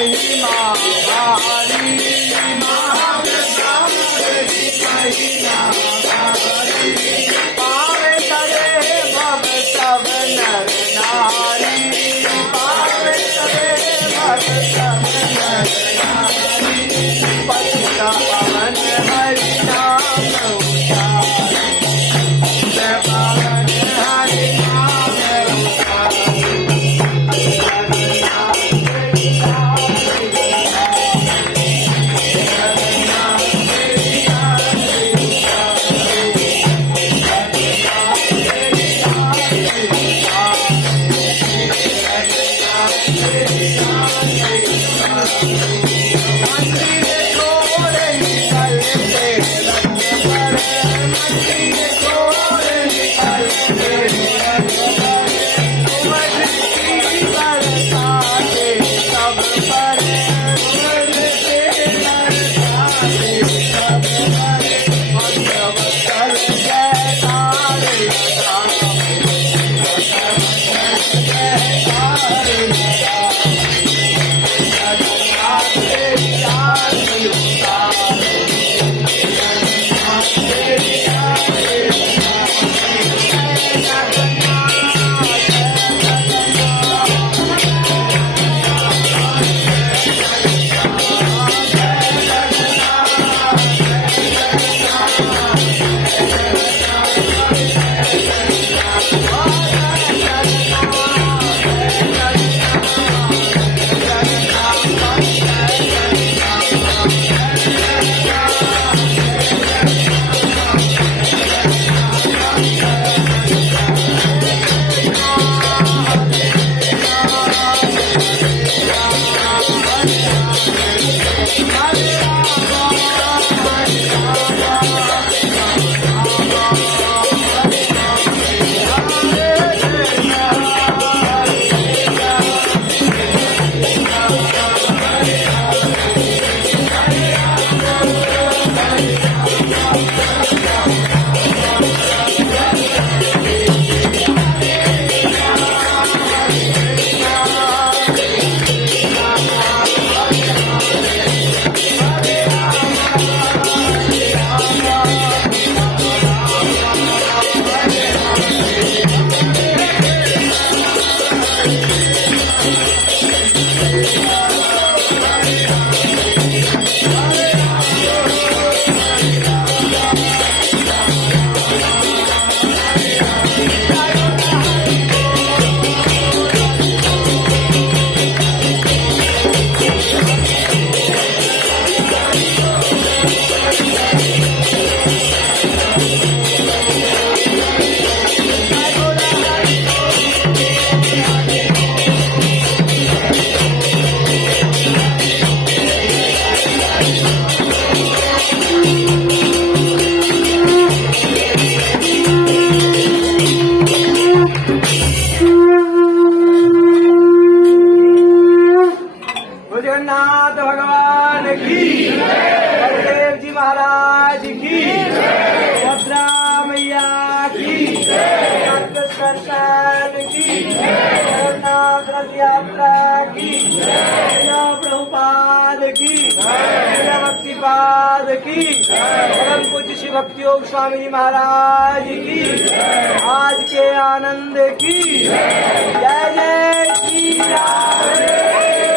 महिमा भारी पावे करे भव सब नर नारी पावे करे भव सब नर नारी पतित पावन हरि नाम उचारे जय पावन हरि नाम उचारे जगन्नाथ भगवान की बलदेव जी महाराज की भद्रा मैया की संतान की जगन्नाथ रथ यात्रा की प्रभुपाद की भक्तिपाद की परम पूज्य श्री भक्ति योग स्वामी जी महाराज की आज के आनंद की जय जय श्री राम।